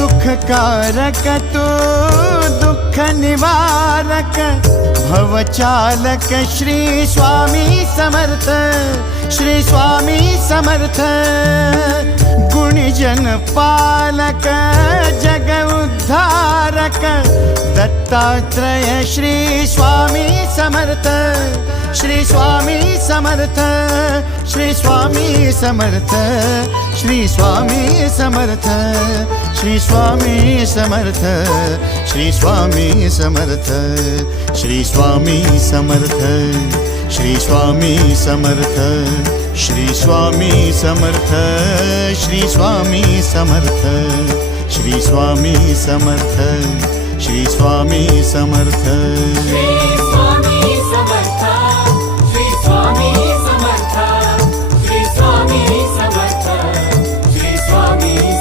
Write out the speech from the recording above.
सुखकारक तू दुःख निवारक भवचालक श्री स्वामी समर्थ, श्री स्वामी समर्थ। गुणजन पालक जग उद्धारक दत्तात्रेय श्री स्वामी समर्थ, श्री स्वामी समर्थ, श्री स्वामी समर्थ, श्री स्वामी समर्थ, श्री स्वामी समर्थ, श्री स्वामी समर्थ, श्री स्वामी समर्थ, श्री स्वामी समर्थ, श्री स्वामी समर्थ, श्री स्वामी समर्थ, श्री स्वामी समर्थ, श्री स्वामी समर्थ।